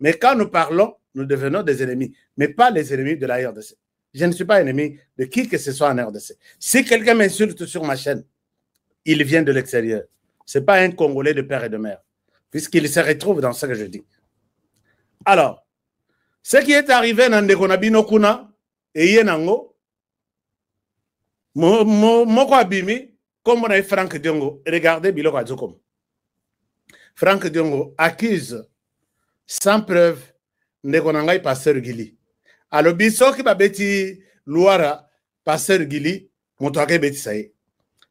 Mais quand nous parlons, nous devenons des ennemis, mais pas les ennemis de la RDC. Je ne suis pas ennemi de qui que ce soit en RDC. Si quelqu'un m'insulte sur ma chaîne, il vient de l'extérieur. Ce n'est pas un Congolais de père et de mère, puisqu'il se retrouve dans ce que je dis. Alors, ce qui est arrivé dans Ndekonabino Kuna, et Yenango, Moko Abimi, comme on a Franck Diongo, regardez Biloko Adjokom. Franck Diongo accuse sans preuve Ndekonangai Pasteur Gili. Alors, biso qui va bêti Louara, Pasteur Gili, Motoake bêti saye.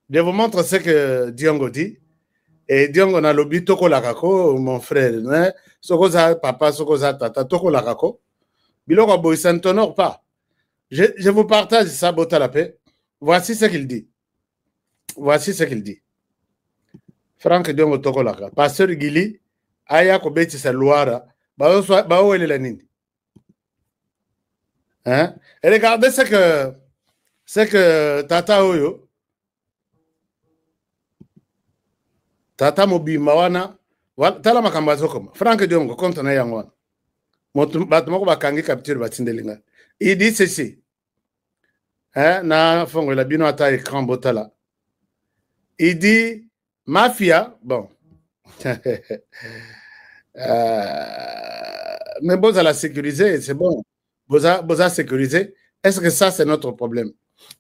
Je vous montre ce que Diongo dit. Et Diongo na lobi toko lakako, mon frère, né? Sokoza papa, sokoza tata, toko lakako. Biloko boy, ça ne t'honore pas. Je vous partage ça, Bota la paix. Voici ce qu'il dit. Voici ce qu'il dit. Franck Diongo toko laka. Pasteur Gili, aya ko bêti sa Louara, bao ele la nini. Hein? Et regardez ce que Tata Oyo, Tata Mobimba wana, tala makambazo koma. Franck Diongo, compte na yango wana. Batumoko bakangi capture batindelinga. Il dit ceci. Hein? Na fongo la bino ata écran botala. Il dit, mafia, bon. Mais bon, à la sécuriser, c'est bon. Boza sécurisé. Est-ce que ça, c'est notre problème?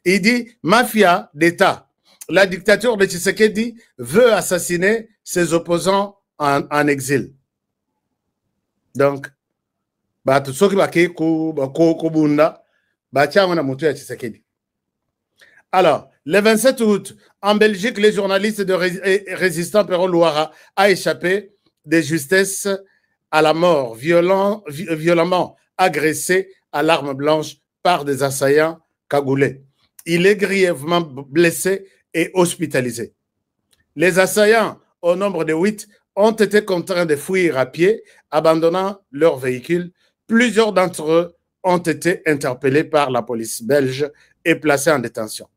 Il dit, mafia d'État. La dictature de Tshisekedi veut assassiner ses opposants en exil. Donc, alors, le 27 août, en Belgique, les journalistes de résistants Perron Louara a échappé de justesse à la mort, violemment agressé à l'arme blanche par des assaillants cagoulés. Il est grièvement blessé et hospitalisé. Les assaillants, au nombre de 8, ont été contraints de fuir à pied, abandonnant leur véhicule. Plusieurs d'entre eux ont été interpellés par la police belge et placés en détention.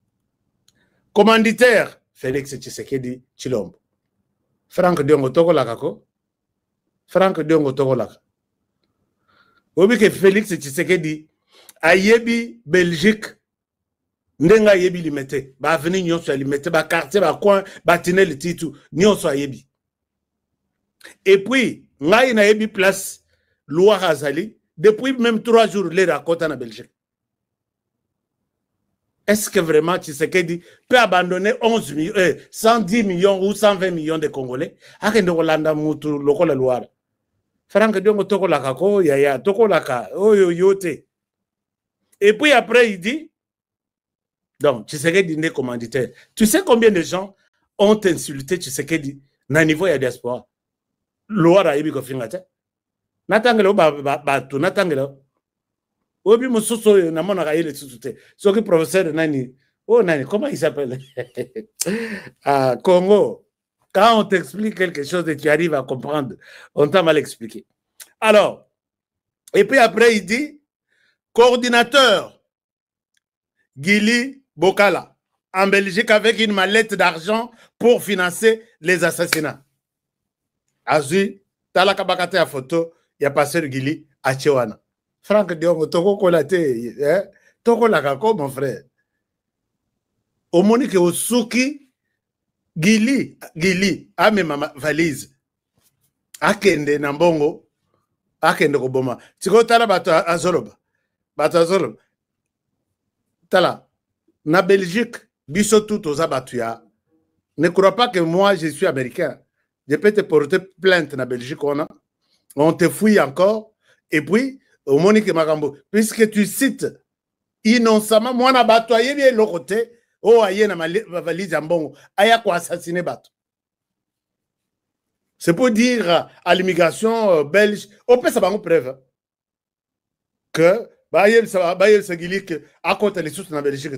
Commanditaire, Félix Tshisekedi Tshilombo. Franck Diongo Toko Lakako. Franck Diongo Toko Laka. Obi que Félix Tshisekedi ayebi Belgique ndenga ayebi limete ba avenue nyonso limete ba quartier ba coin ba tinel titu nyonso ayebi. Et puis ngai na ayebi place Loire Azali depuis même 3 jours les raconte en Belgique. Est-ce que vraiment Tshisekedi peut abandonner 110 millions ou 120 millions de Congolais akende kolanda mutu lokola Loire? Franck Diongo toko laka ko yaya toko laka oyo yote. Et puis après il dit donc Tshisekedi n'est commanditaire. Tu sais combien de gens ont insulté Tshisekedi na niveau ya diaspora? Loara yebi ko fingate. Natangelo ba tu natangelo. Obi mususo na mona ka ile tsutute. Soki professeur nani comment il s'appelle? Ah Congo. Quand on t'explique quelque chose et tu arrives à comprendre, on t'a mal expliqué. Alors, et puis après, il dit, coordinateur Gili Bokala, en Belgique avec une mallette d'argent pour financer les assassinats. Azui, talaka bakate à photo, il y a passé le Gili à Tchewana. Franck Diongo, toko kolate, toko lakako, mon frère. Au monique au souki, Gili, ame ma valise. Akende nambongo, akende koboma. Tiko tala bato azoloba. Tala, na Belgique, biso tout aux abatuya. Ne crois pas que moi, je suis américain. Je peux te porter plainte na Belgique, on te fouille encore. Et puis, au Monique Magambo, puisque tu cites innocemment, moi, na batoye bien l'autre côté, oh, aïe, na ma valise ambongo, aïe, quoi assassiner bateau. C'est pour dire à l'immigration belge, on peut savoir une preuve que, c'est Gili que, à côté les sources dans la Belgique.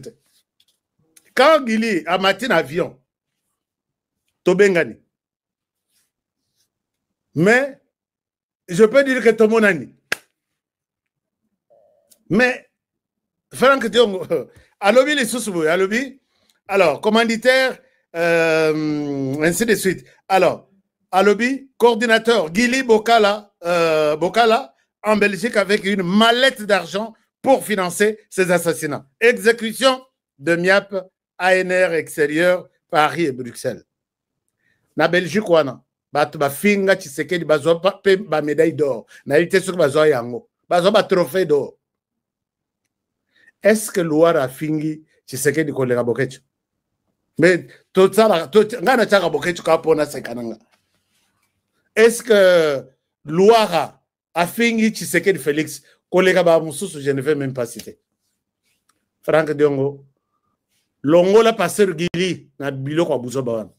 Quand Gili a matin avion, Tobengani, mais je peux dire que tout le monde a dit. Mais, Franck Diongo, à lobby les sources, à lobby, alors, commanditaire, ainsi de suite. Alors, Alobi, coordinateur Guili Bokala, Bokala, en Belgique avec une mallette d'argent pour financer ces assassinats. Exécution de MIAP, ANR extérieur, Paris et Bruxelles. Na Belgique, wana, ba finga Tshisekedi bazwa ba médaille d'or. Na été sur bazwa yango. Bazwa ba trophée d'or. Est-ce que Loire a fingi Tshisekedi kolega Bokecho? Mais tout ça, ngana tchaka Bokecho kapona sekananga. Est-ce que Loire a fingi Tshisekedi Félix kolega ba mususu, je ne vais même pas citer. Franck Diongo, Longola passer Guili na biloko abuzo bawana.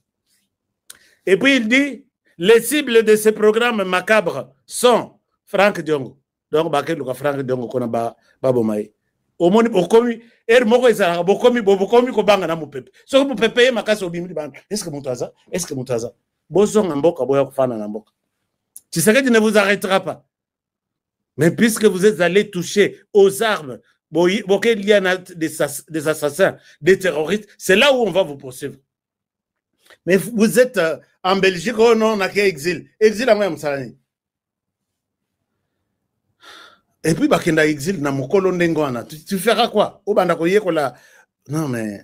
Et puis il dit, les cibles de ces programmes macabres sont Franck Diongo. Donc, Franck Diongo kona ba bomaye. Au moins, bokomi, moko ezala bokomi kobanga na mupepe. So mupepe makasi obimili bana. Est-ce que mutaza? Est-ce que mutaza? Bozonga mboka boya kufana na mboka. Tshisekedi ne vous arrêtera pas. Mais puisque vous êtes allé toucher aux armes, il y a des assassins, des terroristes, c'est là où on va vous poursuivre. Mais vous êtes en Belgique, oh non, on a qu'un exil. Exil à moi, et puis, bakenda exil, na mokolo ndengwana. Tu feras quoi? Non, mais.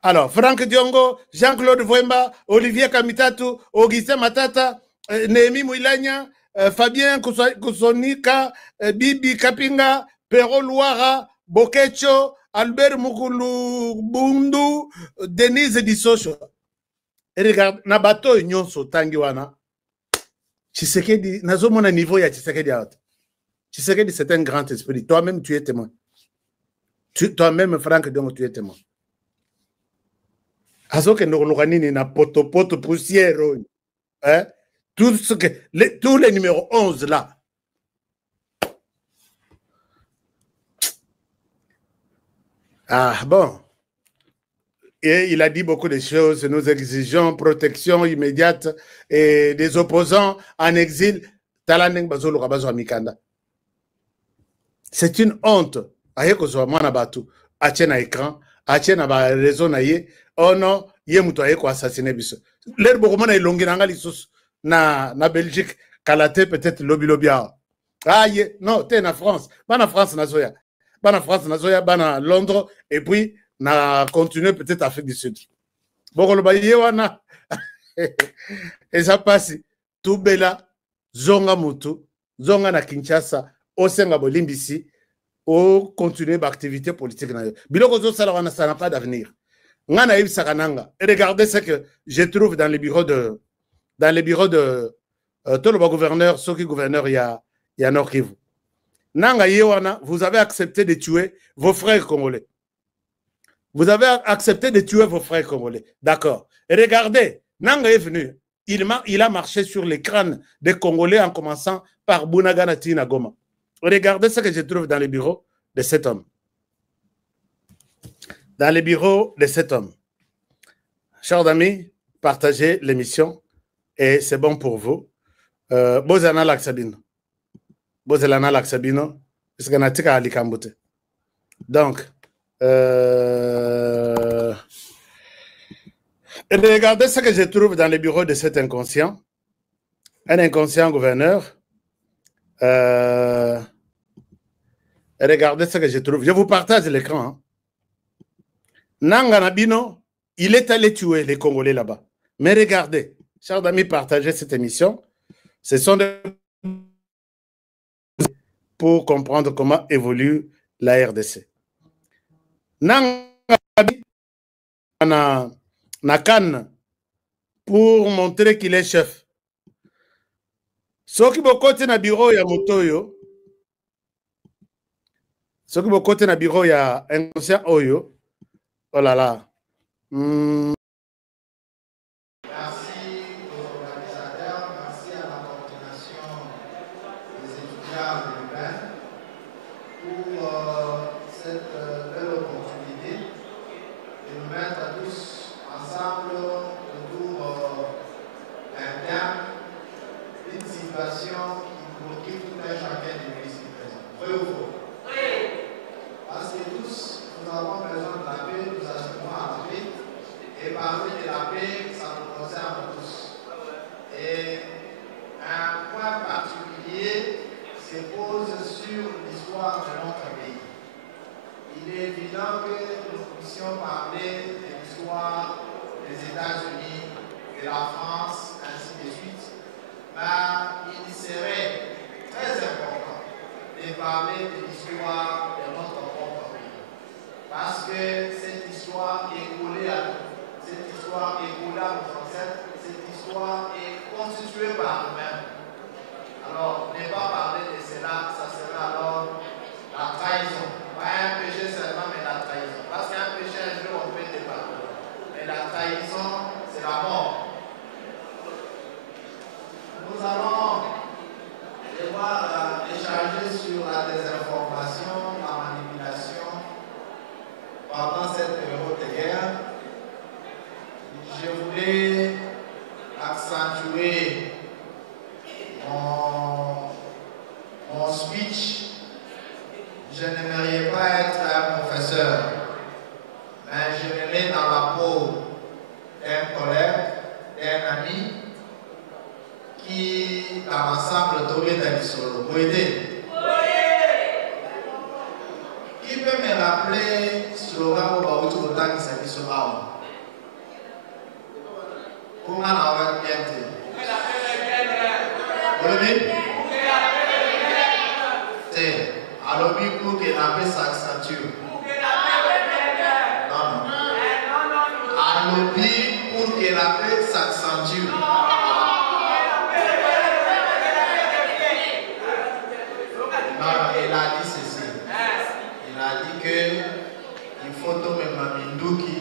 Alors, Franck Diongo, Jean-Claude Vwemba, Olivier Kamitatu, Augustin Matata, Néhémie Mouilagna, Fabien Koussonika, Bibi Kapinga, Pero Luara, Bokecho, Albert Mukulu Bundu, Denise Dissocho. Et regarde, na bateau nyonso tangiwana. Tshisekedi, nazo mona niveau ya Tshisekedi out. Tshisekedi, c'est un grand esprit. Toi-même, tu es témoin. Toi-même, Franck Diongo, tu es témoin. Azoke Norokanini na poto poussière. Hein? Tous les numéros 11 là. Ah bon. Et il a dit beaucoup de choses. Nous exigeons protection immédiate et des opposants en exil. C'est une honte. Écran, réseau oh non, assassiné biso. L'air bokomona ilongiranga lisusu na Belgique kalate peut-être lobby. Ah non, t'es en France. Bana France nazoya. Bana France nazoya, bana Londres et puis na continuer peut-être Afrique du Sud. Bokoloba yewana. Et ça passe tout bela zonga mutu, zonga na Kinshasa, osenga bolimbisi, o continuer l'activité politique na yo. Biloko zo sala wana ça n'a pas d'avenir. Ngana yib sakananga. Et regardez ce que je trouve dans les bureaux de tout le gouverneur, ceux qui gouverneur il y a Nord Kivu. Nanga yewana, vous avez accepté de tuer vos frères congolais. Vous avez accepté de tuer vos frères congolais. D'accord. Et regardez, Nanga est venu. Il a marché sur les crânes des Congolais en commençant par Bunagana Tina Goma. Regardez ce que je trouve dans les bureaux de cet homme. Dans les bureaux de cet homme. Chers amis, partagez l'émission et c'est bon pour vous. Bozana Laksabino. Bozana Laksabino. Donc, regardez ce que je trouve dans les bureaux de cet inconscient. Un inconscient gouverneur. Regardez ce que je trouve. Je vous partage l'écran. Hein. Nanga Nabino, il est allé tuer les Congolais là-bas. Mais regardez, chers amis, partagez cette émission. Ce sont des... pour comprendre comment évolue la RDC. Nanga na Cannes pour montrer qu'il est chef. Soki bokote na bureau ya motoyo. Soki bokote na bureau ya inconscient oyo. Oh là là. Merci aux organisateurs, merci à la coordination des étudiants de l'UPEN pour cette belle opportunité de nous mettre tous ensemble autour d'un thème, une situation qui préoccupe tout un chacun de nous ici présents. Vrai ou faux? Oui. Parce que tous, nous avons besoin de la paix, nous aspirons à la paix, et parler de la paix, ça nous concerne tous. dans l'ensemble, solo. Qui peut me rappeler slogan au Baoutou Bota qui s'est dit sur Baou? Comment on va bien dire? Alors, pour que la paix s'accentue. Non, non. Alors, pour que la paix s'accentue. Non, il a dit ceci. Il a dit que il faut tomber Mamindouki,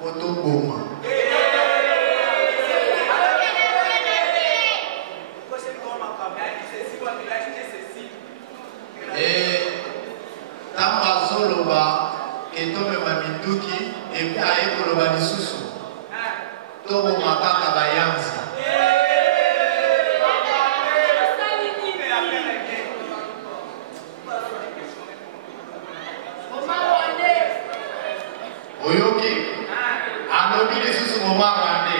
Poto Boma. Et Tambazoloba, et Tome Mamindouki, et puis Aïe Koloba Nisusu. Tobo Makaka Bayanza. Oyoki, Anobi Nisusu Moma Rande.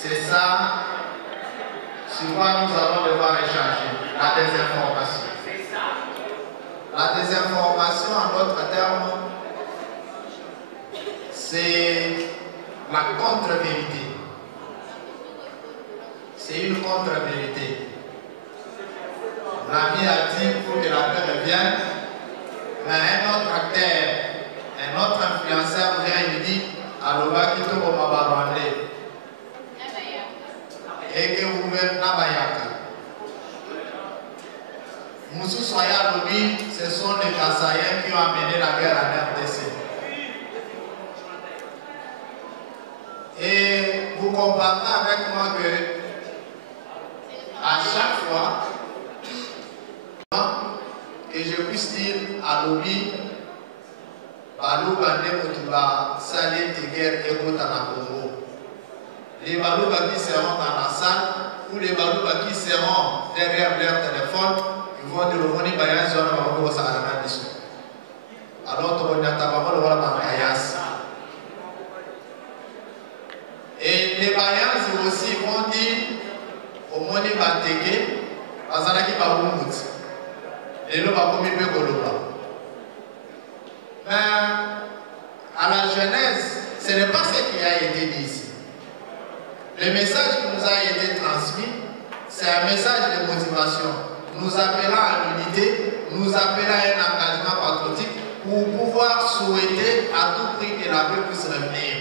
C'est ça. Souvent, nous allons devoir échanger la désinformation. La désinformation, en d'autres termes, c'est la contre-vérité. C'est une contre-vérité. L'ami a dit pour que la paix revienne, mais un autre acteur, un autre influenceur vient et lui dit Aloba Kito Bomabarwande. Et que vous venez Nabayaka. Moussou Soya Lobi, ce sont les Kassaïens qui ont amené la guerre en RDC. Et vous comprenez avec moi que à chaque fois que je puisse dire à Lobi, Balou Bande Motuba, Salé Teguer et Kotana Congo. Les Balouba qui seront dans la salle ou les Balouba qui seront derrière leur téléphone, ils vont dire Roni Bayan Zona Marogo Sarana Disso. Alors, tu vas dire Kayas. Et les Bayans aussi vont dire au Moni Bateke, Azanaki Baboumut. Et le Baboumi Pekoloba. Mais à la Genèse, ce n'est pas ce qui a été dit ici. Le message qui nous a été transmis, c'est un message de motivation. Nous appelant à l'unité, nous appelant à un engagement patriotique pour pouvoir souhaiter à tout prix que la paix puisse revenir.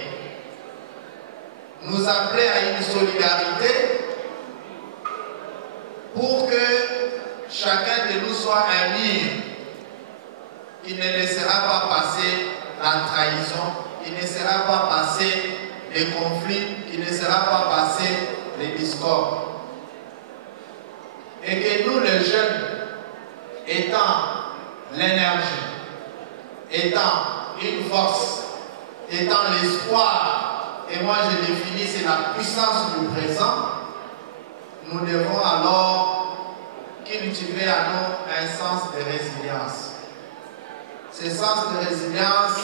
Nous appeler à une solidarité pour que chacun de nous soit un mur qui ne laissera pas passer la trahison, qui ne laissera pas passer les conflits, qui ne laissera pas passer les discordes. Et que nous les jeunes, étant l'énergie, étant une force, étant l'espoir, et moi je définis c'est la puissance du présent, nous devons alors cultiver à nous un sens de résilience. Ce sens de résilience,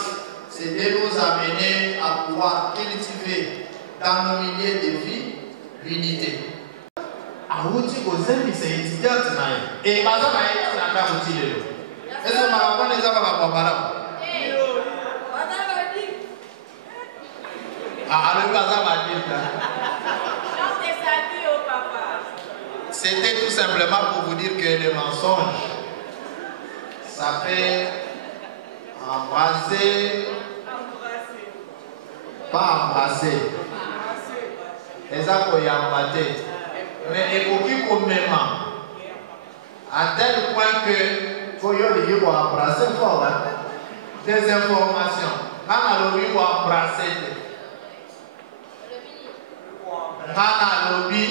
c'est de nous amener à pouvoir cultiver dans nos milieux de vie l'unité. Aouti Ozemi, c'est étudiant et Mazama est un Aouti. Est-ce que Maramon les a pas C'était tout simplement pour vous dire que le mensonge, ça fait embrasser, pas embrasser, les accoyambatés, mais évoquer comme même, à tel point que faut y aller pour embrasser fort, des informations, quand on a pour embrasser. Nana lobi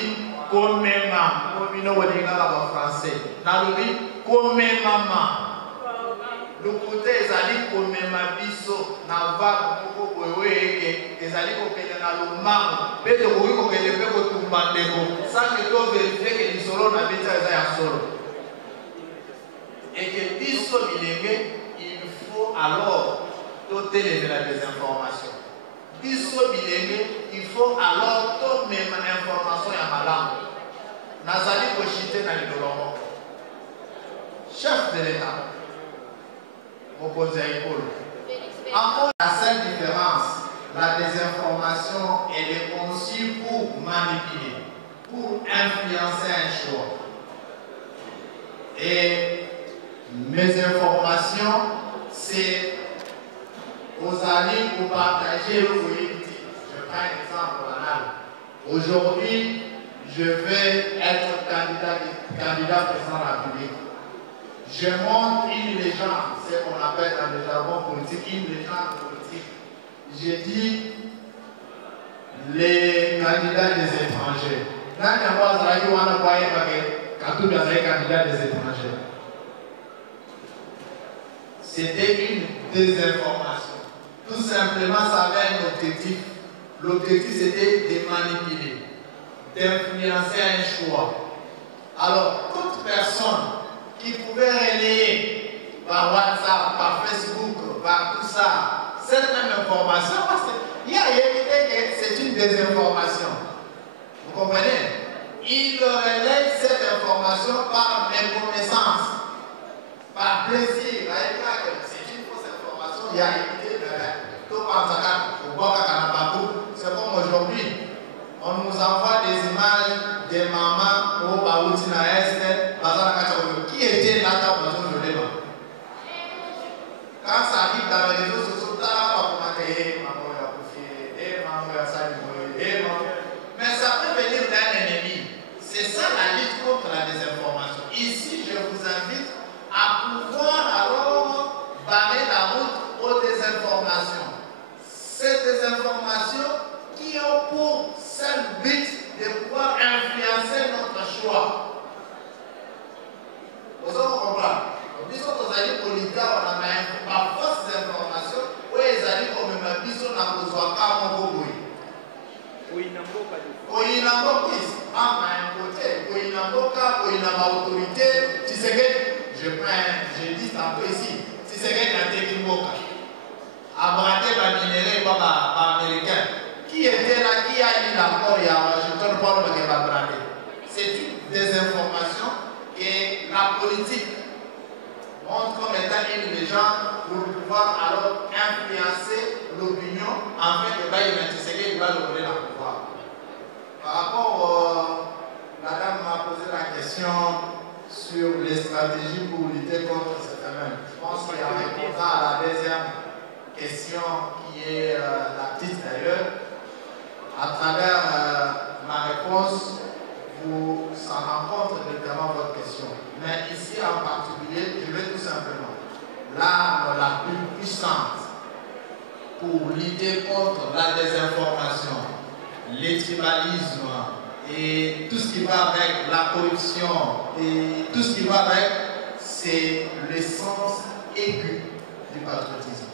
comme maman, comme nous on dit en français. Nana lobi comme maman. Le côté ezali comme maman biso na va ko boye que ezali ko kele na lo mango. Peto ko ko kele pe ko tumbande ko. Ça que to vérifier que lisolo na bita za ya solo. Et que biso bilenge il faut alors doter les désinformation. Il faut alors toutes mes informations à ma langue. Nazali Koshite na Lidolongo. Chef de l'État. Encore la seule différence, la désinformation, elle est conçue pour manipuler, pour influencer un choix. Et mes informations, c'est aux alliés pour partager le politique. Je prends un exemple banal. Aujourd'hui, je vais être candidat président de la République. Je montre une légende, c'est ce qu'on appelle dans le jargon politique, une légende politique. J'ai dit les candidats des étrangers. Candidats des étrangers. C'était une désinformation. Tout simplement, ça avait un objectif. L'objectif, c'était de manipuler, d'influencer un choix. Alors, toute personne qui pouvait relayer par WhatsApp, par Facebook, par tout ça, cette même information, parce qu'il y a évité que c'est une désinformation. Vous comprenez? Il relaye cette information par méconnaissance, par plaisir. C'est une fausse information. Il y a évité de c'est comme aujourd'hui, on nous envoie des images des mamans au Baoutina Est, qui était là dans le journée. Quand ça arrive dans les réseaux sociaux, mais ça peut venir d'un ennemi. C'est ça la lutte contre la désinformation. Ici, je vous invite à pouvoir alors barrer la route aux désinformations. Ces désinformations qui ont pour seul but de pouvoir influencer notre choix. Vous comprenez? Nous sommes aux alliés politiques, on a par force d'information, où les alliés comme ma biso n'a pas besoin de mon autorité, tu sais que je dis tantôt ici, tu sais que la technique abraté par minéraux par américain. Qui était là, qui a eu l'accord à Washington pour le brader? C'est une désinformation et la politique montre comme étant une légende pour pouvoir alors influencer l'opinion en fait que il va le donner la pouvoir. Par rapport, la dame m'a posé la question sur les stratégies pour lutter contre ce phénomène. Je pense qu'il y a un répondant à la deuxième question qui est la petite d'ailleurs. À travers ma réponse, vous s'en rencontre évidemment votre question. Mais ici en particulier, je vais tout simplement l'arme la plus puissante pour lutter contre la désinformation, l'étribalisme et tout ce qui va avec la corruption et tout ce qui va avec, c'est le sens aigu du patriotisme.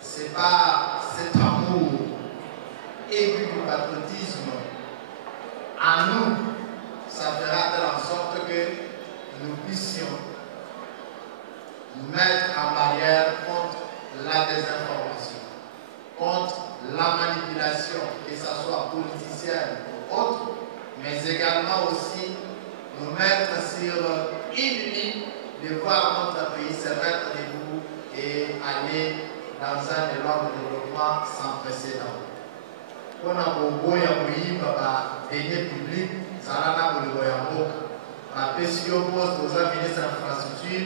C'est pas cet amour aigu du patriotisme à nous, ça fera de la sorte que nous puissions nous mettre en barrière contre la désinformation, contre la manipulation, que ce soit politicienne ou autre, mais également aussi nous mettre sur une ligne de voir notre pays se mettre debout et aller dans un élan de développement sans précédent. On a beaucoup de deniers publics, ça n'a pas de beaucoup. La PCO poste aux ministres d'infrastructure,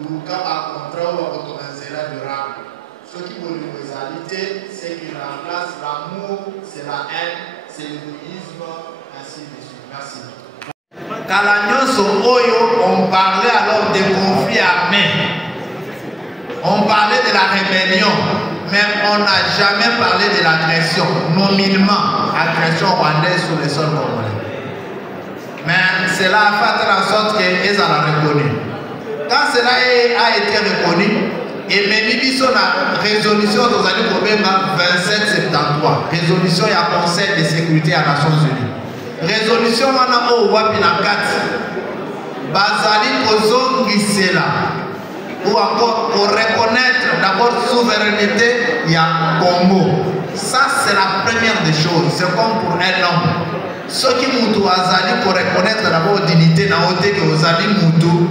nous avons un contrat ou un autorisé durable. Ce qui pour l'universalité, c'est qu'il remplace l'amour, c'est la haine, c'est l'égoïsme, ainsi de suite. Merci. On parlait alors des conflits armés. On parlait de la rébellion, mais on n'a jamais parlé de l'agression, nominement, agression rwandaise sur les sols congolais. Mais cela a fait en sorte qu'ils ont reconnu. Quand cela a été reconnu, et même la résolution dans le problème 2773, résolution du Conseil de sécurité des Nations Unies. Résolution wana o wapi na kati bazali kozongisela ou encore pour reconnaître d'abord souveraineté, il y a Congo. Ça, c'est la première des choses. C'est comme pour un homme. Ce qui Moutou Azali pour reconnaître d'abord dignité dans le que Azali Moutou.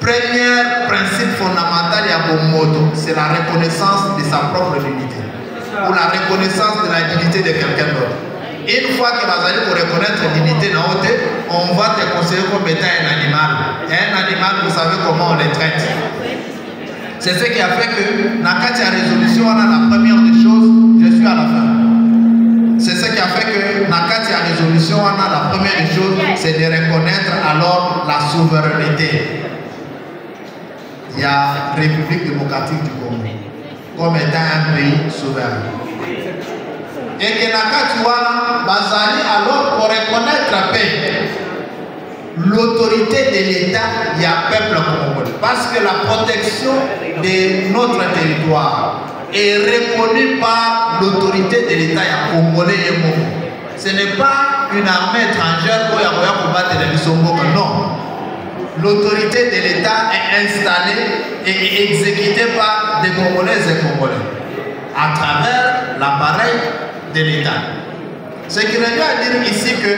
Premier principe fondamental à Bomoto, c'est la reconnaissance de sa propre dignité. Ou la reconnaissance de la dignité de quelqu'un d'autre. Une fois que Azali pour reconnaître la dignité dans le on va te considérer comme étant un animal. Et un animal, vous savez comment on les traite. C'est ce qui a fait que dans la résolution, on a la première des choses, je suis à la fin. C'est ce qui a fait que dans la résolution, on a la première des choses, c'est de reconnaître alors la souveraineté. Il y a République démocratique du Congo comme étant un pays souverain. Et que Nakatuana Bazali alors pour reconnaître la paix, l'autorité de l'État, il y a peuple congolais. Parce que la protection de notre territoire est reconnue par l'autorité de l'État congolais et Congo. Ce n'est pas une armée étrangère pour combattre les Bissombo, non. L'autorité de l'État est installée et exécutée par des Congolaises et Congolais à travers l'appareil de l'État. Ce qui revient à dire ici que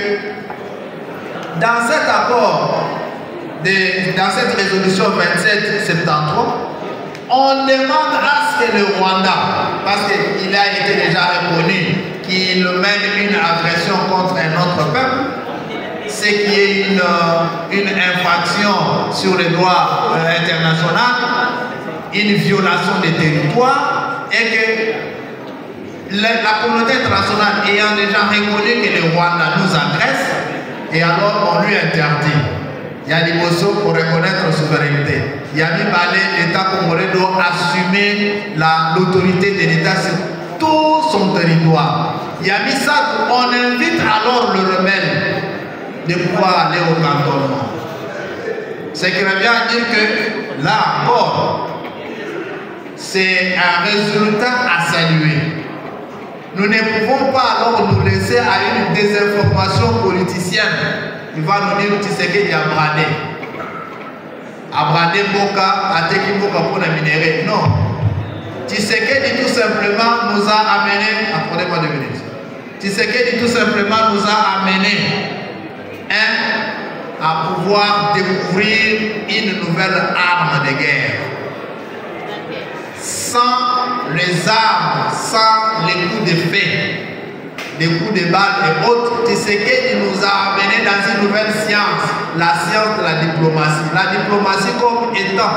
dans cet accord, dans cette résolution 2773, on demande à ce que le Rwanda, parce qu'il a été déjà reconnu qu'il mène une agression contre un autre peuple, c'est qu'il y ait une infraction sur les droits internationaux, une violation des territoires, et que la communauté internationale ayant déjà reconnu que le Rwanda nous agresse, et alors on lui interdit. Il y a des motions pour reconnaître la souveraineté. Il y a l'État congolais doit assumer l'autorité de l'État sur tout son territoire. Il y a mis ça, on invite alors le rebelle de pouvoir aller au cantonnement. Ce qui revient à dire que là encore, c'est un résultat à saluer. Nous ne pouvons pas alors nous laisser à une désinformation politicienne. Il va nous dire Tshisekedi a bradé. A bradé Mboka, a teki Mboka pour la minerai. Non. Tshisekedi tout simplement nous a amené, attendez-moi 2 minutes. Tshisekedi tout simplement nous a amené à pouvoir découvrir une nouvelle arme de guerre. Sans les armes, sans les coups de feu, les coups de balle et autres, Tshisekedi nous a amené dans une nouvelle science, la science de la diplomatie. La diplomatie comme étant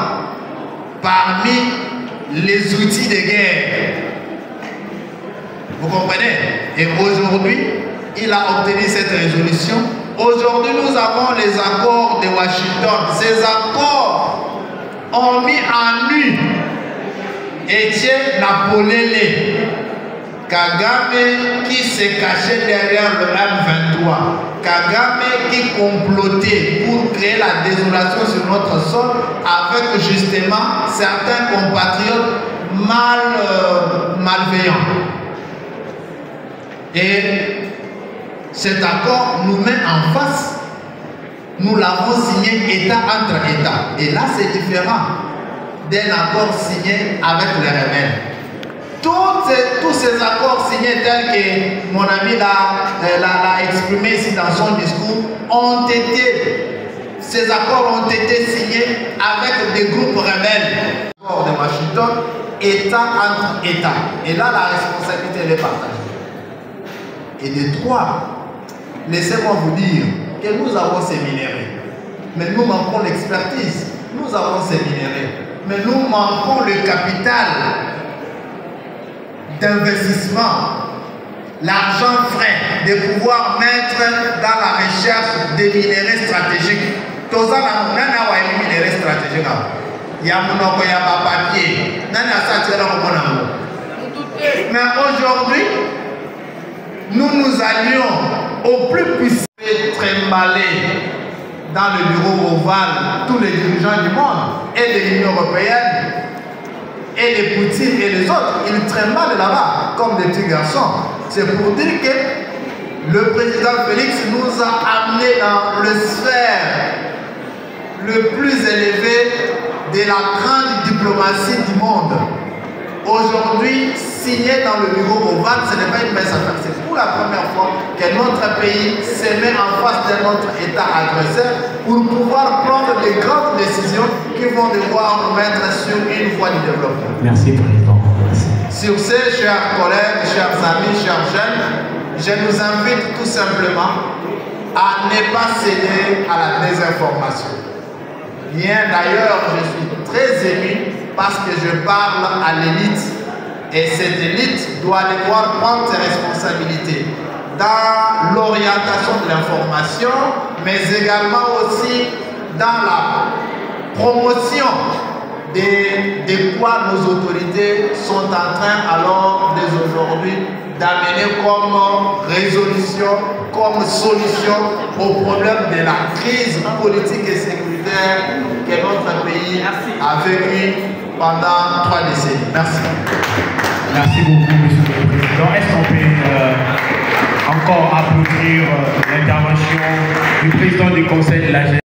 parmi les outils de guerre. Vous comprenez? Et aujourd'hui, il a obtenu cette résolution. Aujourd'hui, nous avons les accords de Washington. Ces accords ont mis en nu Étienne Napoléon Kagame qui s'est caché derrière le M23. Kagame qui complotait pour créer la désolation sur notre sol avec justement certains compatriotes malveillants. Et cet accord nous met en face. Nous l'avons signé État entre États. Et là, c'est différent d'un accord signé avec les rebelles. Tous ces accords signés tels que mon ami l'a exprimé ici dans son discours, ces accords ont été signés avec des groupes rebelles. L'accord de Washington, État entre États. Et là, la responsabilité elle est partagée. Et de trois, laissez-moi vous dire que nous avons ces minéraux. Mais nous manquons l'expertise. Nous avons ces minéraux. Mais nous manquons le capital d'investissement, l'argent frais de pouvoir mettre dans la recherche des minéraux stratégiques. Tout ça, on a des minéraux stratégiques. Il y a un papier. Mais aujourd'hui, nous allions au plus puissant trimballer dans le bureau ovale tous les dirigeants du monde et de l'Union européenne et les Poutine et les autres, ils trimballent là-bas comme des petits garçons. C'est pour dire que le président Félix nous a amenés dans le sphère le plus élevé de la grande diplomatie du monde. Aujourd'hui, signé dans le bureau ovale, ce n'est pas une mince affaire. C'est pour la première fois que notre pays se met en face de notre État agresseur pour pouvoir prendre des grandes décisions qui vont devoir nous mettre sur une voie du développement. Merci, Président. Sur ce, chers collègues, chers amis, chers jeunes, je nous invite tout simplement à ne pas céder à la désinformation. Bien d'ailleurs, je suis très ému parce que je parle à l'élite et cette élite doit devoir prendre ses responsabilités dans l'orientation de l'information, mais également aussi dans la promotion de quoi nos autorités sont en train alors dès aujourd'hui d'amener comme résolution, comme solution au problème de la crise politique et sécuritaire que notre pays a vécu pendant 3 décennies. Merci. Merci beaucoup, Monsieur le Président. Est-ce qu'on peut encore applaudir l'intervention du Président du Conseil de la jeunesse?